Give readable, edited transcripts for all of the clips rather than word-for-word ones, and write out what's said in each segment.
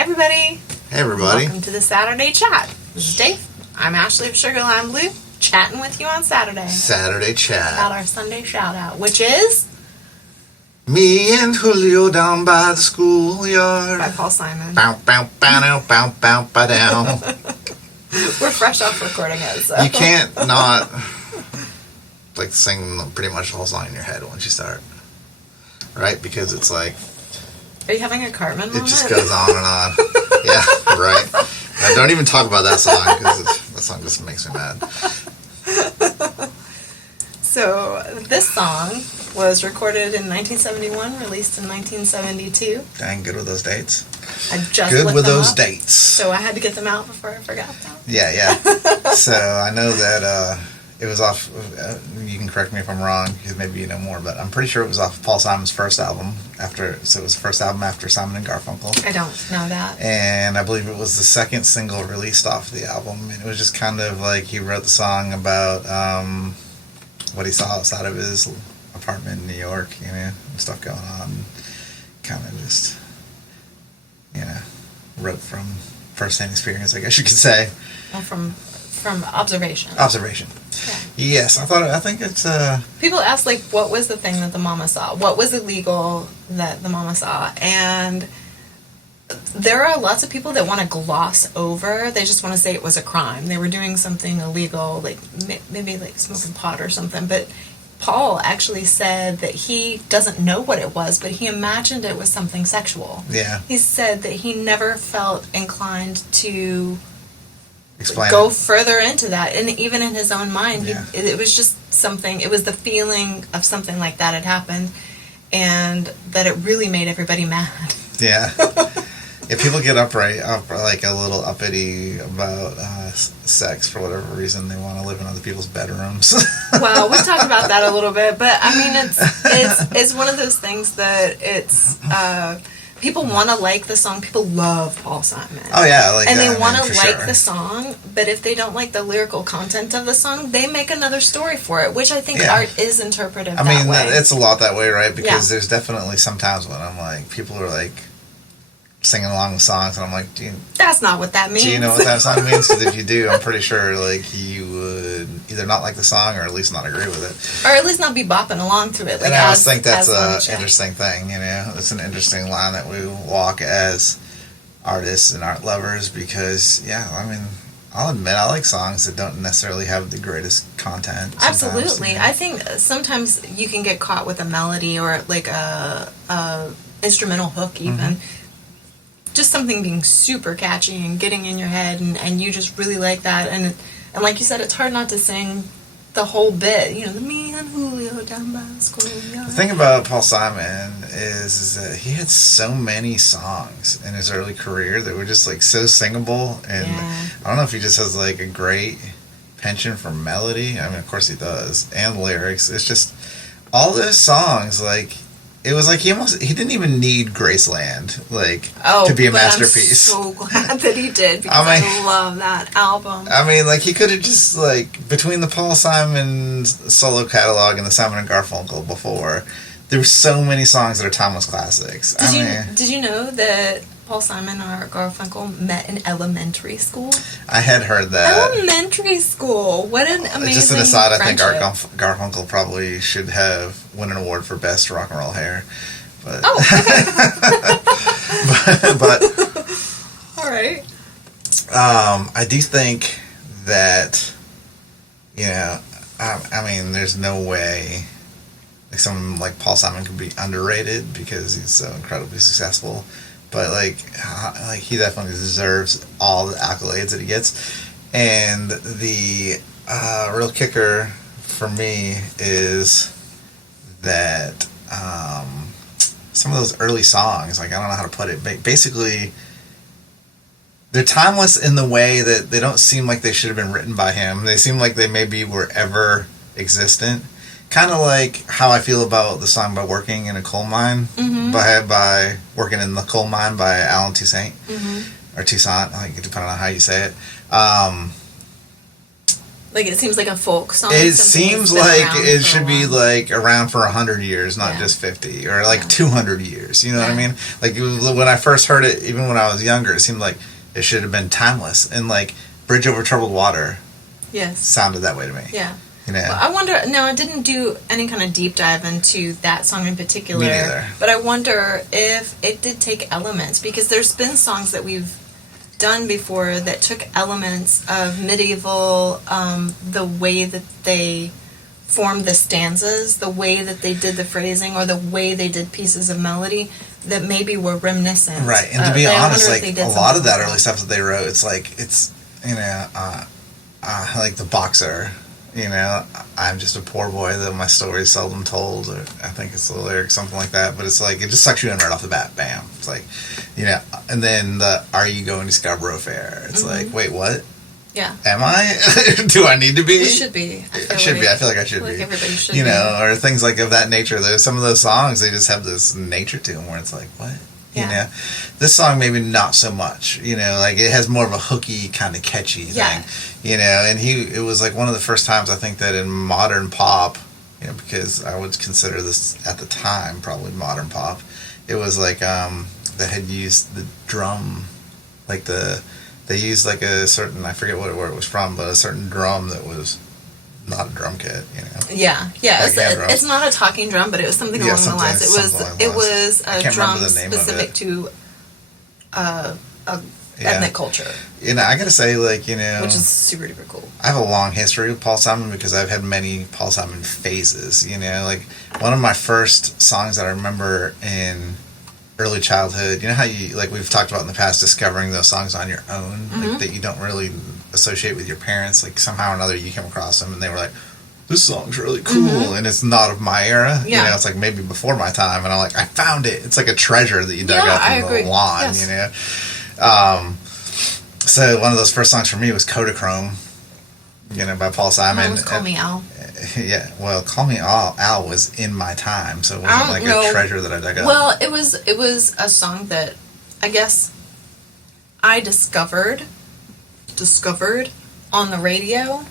everybody. Hey, everybody. Welcome to the Saturday Chat. This is Dave. I'm Ashley of SugarLimeBlue, chatting with you on Saturday. Saturday Chat. About our Sunday shout-out, which is... Me and Julio down by the schoolyard. by Paul Simon. Bow, bow, bow, bow, bow, bow, down. We're fresh off recording it, so... You can't not, like, sing pretty much the whole song in your head once you start. Right? Because it's like... Are you having a Cartman moment? It just goes on and on. Yeah, right. Now, don't even talk about that song, because that song just makes me mad. So, this song was recorded in 1971, released in 1972. Dang, good with those dates. I just Good looked with them those up, dates. so I had to get them out before I forgot them. Yeah. So, I know that it was off, you can correct me if I'm wrong, because maybe you know more, but I'm pretty sure it was off Paul Simon's first album, so it was the first album after Simon and Garfunkel. I don't know that. And I believe it was the second single released off the album, and it was just kind of like he wrote the song about what he saw outside of his apartment in New York, and stuff going on, kind of just, wrote from first-hand experience, I guess you could say. Well, from observation. Observation. Yeah. Yes, I think it's... People ask, like, what was the thing that the mama saw? What was illegal that the mama saw? And there are lots of people that want to gloss over. They just want to say it was a crime. They were doing something illegal, like maybe like smoking pot or something. But Paul actually said that he doesn't know what it was, but he imagined it was something sexual. Yeah. He said that he never felt inclined to... Explain go it. further into that, and even in his own mind, Yeah. it was just something. It was the feeling of something like that had happened, and that it really made everybody mad. Yeah. If people get like a little uppity about sex for whatever reason, they want to live in other people's bedrooms. Well, we talked about that a little bit, but I mean, it's one of those things that it's. People want to like the song. People love Paul Simon. Oh, yeah. And they want to like sure. the song, but if they don't like the lyrical content of the song, they make another story for it, which I think art is interpretive that way. I mean, it's a lot that way, right? Because there's definitely some times when I'm like, people are like singing along with songs, and I'm like, that's not what that means. Do you know what that song means? Because if you do, I'm pretty sure like you would either not like the song or at least not agree with it. Or at least not be bopping along to it. Like, and I always think that's an interesting thing, It's an interesting line that we walk as artists and art lovers because, I'll admit I like songs that don't necessarily have the greatest content. Absolutely. I think sometimes you can get caught with a melody or like a instrumental hook even. Mm-hmm. Just something being super catchy and getting in your head and you just really like that. And like you said, it's hard not to sing the whole bit. The me and Julio down by the schoolyard. The thing about Paul Simon is that he had so many songs in his early career that were just like so singable. And I don't know if he just has like a great penchant for melody. I mean, of course he does. And lyrics. It's just all those songs, like... It was like he didn't even need Graceland, to be a masterpiece. I'm so glad that he did because I love that album. I mean, like he could have just between the Paul Simon solo catalog and the Simon and Garfunkel before, there were so many songs that are timeless classics. Did you know that Paul Simon or Garfunkel met in elementary school? I had heard that. Elementary school. What an amazing Just an aside, friendship. I think Garfunkel probably should have won an award for best rock and roll hair. But, okay. but all right. I do think that, I mean, there's no way like someone like Paul Simon could be underrated because he's so incredibly successful. But like he definitely deserves all the accolades that he gets. And the real kicker for me is that some of those early songs, like I don't know how to put it, basically they're timeless in the way that they don't seem like they should have been written by him. They seem like they maybe were ever existent. Kind of like how I feel about the song by Working in a Coal Mine, by Working in the Coal Mine by Alan Toussaint, or Toussaint, depending on how you say it. Like it seems like a folk song. It seems like it should be like around for 100 years, not just 50 or like 200 years. You know what I mean? Like when I first heard it, even when I was younger, it seemed like it should have been timeless. And like Bridge Over Troubled Water, sounded that way to me. Yeah. You know? Well, I wonder. No, I didn't do any kind of deep dive into that song in particular. Me neither. But I wonder if it did take elements, because there's been songs that we've done before that took elements of medieval, the way that they formed the stanzas, the way that they did the phrasing, or the way they did pieces of melody that maybe were reminiscent. Right, and to be honest, like a lot of that early stuff that they wrote, it's like like The Boxer. You know, I'm just a poor boy that my story is seldom told, or I think it's the lyric, something like that. But it's like, it just sucks you in right off the bat, bam. It's like, you know, and then the Are You Going to Scarborough Fair? It's like, wait, what? Yeah. Am I? Do I need to be? We should be. I should be. I feel like I should be. Like everybody should you be. know, or things like of that nature. There's some of those songs, they just have this nature to them where it's like, what? You know, this song maybe not so much. You know, like it has more of a hooky kind of catchy thing. You know, and it was like one of the first times I think that in modern pop, you know, because I would consider this at the time probably modern pop. It was like that had used the drum, like they used like a certain, I forget where it was from, but a certain drum that was not a drum kit, you know. Yeah. Like it's not a talking drum, but it was something along the lines. It was a drum specific to ethnic culture. You know, I gotta say, like, you know, which is super duper cool. I have a long history with Paul Simon because I've had many Paul Simon phases. You know, like one of my first songs that I remember in early childhood. You know how you, like we've talked about in the past, discovering those songs on your own, like that you don't really associate with your parents. Like somehow or another you came across them and they were like, this song's really cool, and it's not of my era. You know, it's like maybe before my time, and I'm like, I found it. It's like a treasure that you dug up from the lawn. You know. So one of those first songs for me was Kodachrome, you know, by Paul Simon. Mine was Call Me Al. Yeah, well, Call Me Al was in my time, so it wasn't like a treasure that I dug up. Well, it was a song that I guess I discovered on the radio,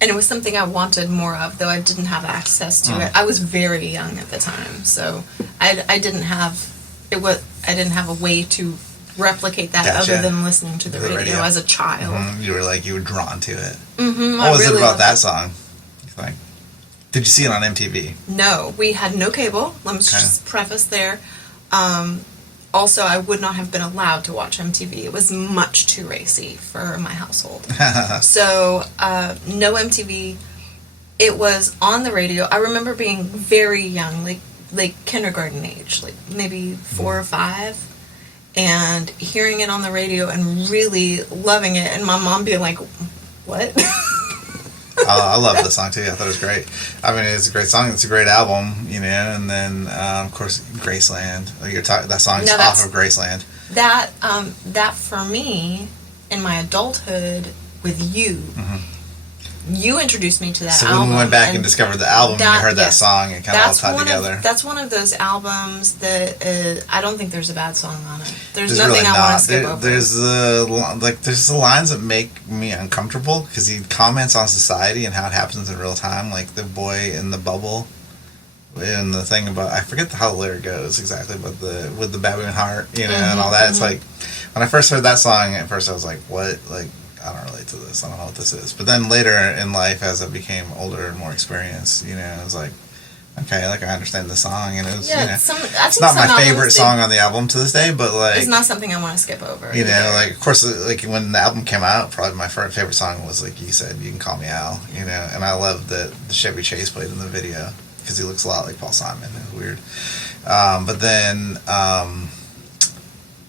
and it was something I wanted more of, though I didn't have access to it. I was very young at the time, so I didn't have a way to replicate that other than listening to the radio as a child. You were drawn to it. What was it about that song? Like, did you see it on MTV? No, we had no cable. Let me just preface there. Also, I would not have been allowed to watch MTV. It was much too racy for my household. So, no MTV. It was on the radio. I remember being very young, like kindergarten age, like maybe 4 or 5. And hearing it on the radio and really loving it, and my mom being like, what? I love the song too. I thought it was great. I mean, it's a great song. It's a great album, you know. And then, of course, Graceland. That song is off of Graceland. That for me, in my adulthood, with you, you introduced me to that album. So when we went back and discovered the album, and you heard that song, it kind of all tied together. That's one of those albums that I don't think there's a bad song on it. There's nothing really I want to skip over. There's the lines that make me uncomfortable because he comments on society and how it happens in real time, like the boy in the bubble, and the thing about, I forget how the lyric goes exactly, but with the baboon heart, you know, and all that. It's like when I first heard that song, at first I was like, what, like. I don't relate to this. I don't know what this is. But then later in life, as I became older and more experienced, you know, I was like, okay, like I understand the song, and it was, it's not my favorite song on the album to this day, but like, it's not something I want to skip over. You know, like of course, like when the album came out, probably my favorite song was, like you said, "You Can Call Me Al." You know, and I love that the Chevy Chase played in the video because he looks a lot like Paul Simon. It's weird, but then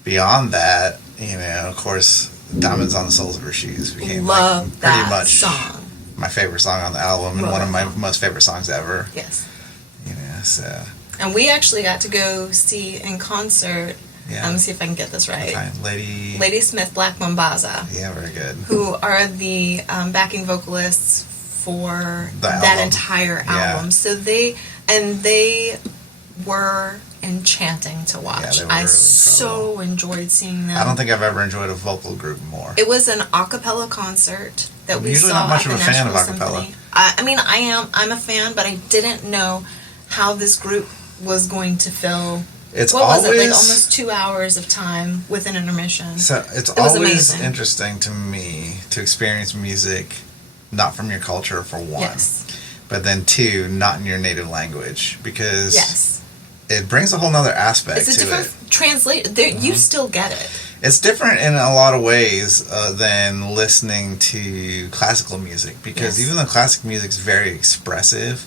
beyond that, you know, of course. Diamonds on the Soles of Her Shoes became pretty much song. My favorite song on the album and one of my most favorite songs ever. Yes. You know, so. And we actually got to go see in concert. Yeah. Let me see if I can get this right. Okay. Lady Smith, Black Mambaza. Yeah, very good. Who are the backing vocalists for that entire album. So they were enchanting to watch. they were I really so enjoyed seeing them. I don't think I've ever enjoyed a vocal group more. It was an a cappella concert that we usually saw not much at of the a fan Nashville of a cappella. Symphony. I mean, I'm a fan, but I didn't know how this group was going to fill. It's What was it, like always almost 2 hours of time with an intermission? so. It's It was always amazing. interesting to me to experience music not from your culture, for one, Yes. but then two, not in your native language, because Yes. it brings a whole nother aspect It's a to different it. translation. You still get it. It's different in a lot of ways than listening to classical music, because Yes. even though classical music is very expressive,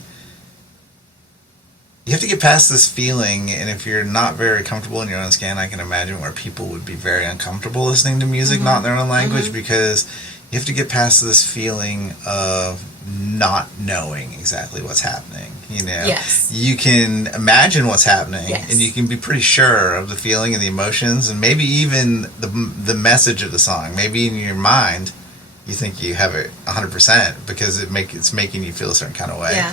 you have to get past this feeling, and if you're not very comfortable in your own skin, I can imagine where people would be very uncomfortable listening to music not in their own language, because you have to get past this feeling of not knowing exactly what's happening. You know, Yes. you can imagine what's happening, Yes. and you can be pretty sure of the feeling and the emotions, and maybe even the message of the song. Maybe in your mind, you think you have it 100% because it's making you feel a certain kind of way. Yeah.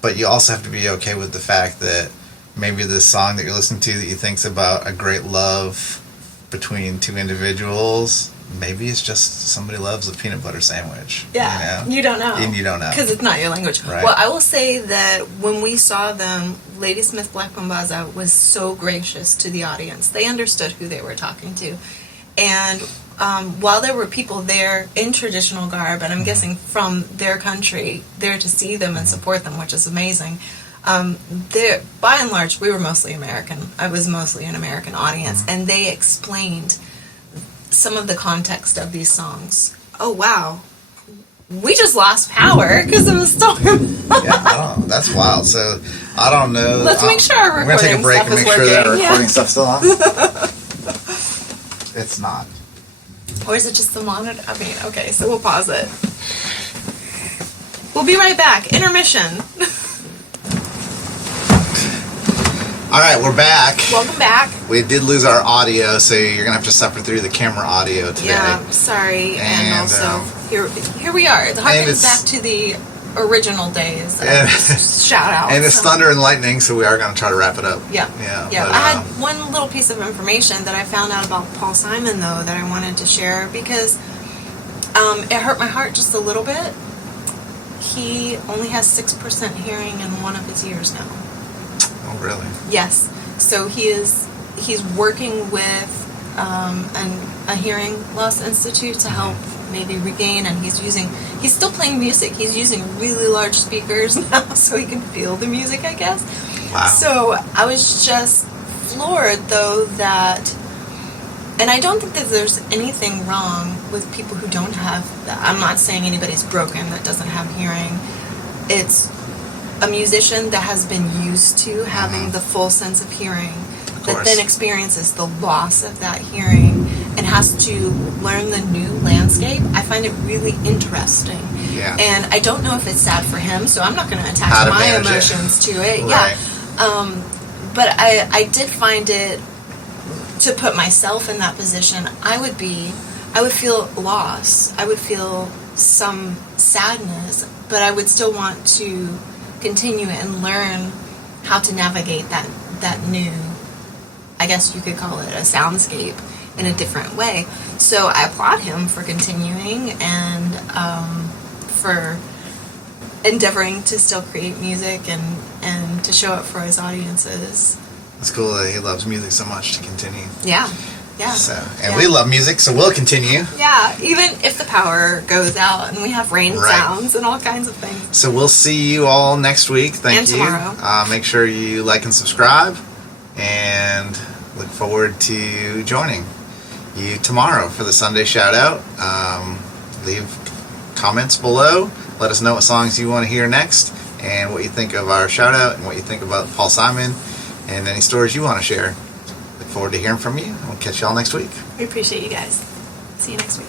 But you also have to be okay with the fact that maybe this song that you're listening to that you think's about a great love between two individuals, maybe it's just somebody loves a peanut butter sandwich. Yeah, You know? you don't know. And you don't know. Because it's not your language. Right. Well, I will say that when we saw them, Ladysmith Black Mambaza was so gracious to the audience. They understood who they were talking to. And while there were people there in traditional garb, and I'm guessing from their country, there to see them and support them, which is amazing, by and large, we were mostly American. I was mostly an American audience, and they explained some of the context of these songs. Oh, wow. We just lost power because of a storm. Yeah, I don't know. That's wild. So, I don't know. Let's make sure our We're going to take a recording break stuff and is make sure that our working. recording Yeah. stuff's still on. It's not. Or is it just the monitor? I mean, okay, so we'll pause it. We'll be right back. Intermission. All right, we're back. Welcome back. We did lose our audio, so you're going to have to suffer through the camera audio today. Yeah, sorry. And And, also, here we are. It harkens it's- back to the original days. And- Shout out. And it's thunder and lightning, so we are going to try to wrap it up. Yeah. Yeah. But, I had one little piece of information that I found out about Paul Simon, though, that I wanted to share because it hurt my heart just a little bit. He only has 6% hearing in one of his ears now. oh, really? Yes. So he's working with a hearing loss institute to help maybe regain, and he's still playing music. He's using really large speakers now so he can feel the music, I guess. Wow. So I was just floored, though, that, and I don't think that there's anything wrong with people who don't have, I'm not saying anybody's broken that doesn't have hearing. It's a musician that has been used to having the full sense of hearing that course. then experiences the loss of that hearing and has to learn the new landscape. I find it really interesting. Yeah. And I don't know if it's sad for him, so I'm not going to How attach to my manage it. emotions to it. Right. Yeah. But I did find it, to put myself in that position, I would feel loss. I would feel some sadness, but I would still want to continue and learn how to navigate that new, I guess you could call it a soundscape, in a different way. So I applaud him for continuing and for endeavoring to still create music and to show it for his audiences. It's cool that he loves music so much to continue. Yeah. So, and Yeah. we love music, so we'll continue. Yeah, even if the power goes out and we have rain Right. sounds and all kinds of things. So we'll see you all next week. Thank And you. tomorrow. Make sure you like and subscribe, and look forward to joining you tomorrow for the Sunday shout out. Leave comments below. Let us know what songs you want to hear next, and what you think of our shout out, and what you think about Paul Simon, and any stories you want to share. Look forward to hearing from you. We'll catch you all next week. We appreciate you guys. See you next week.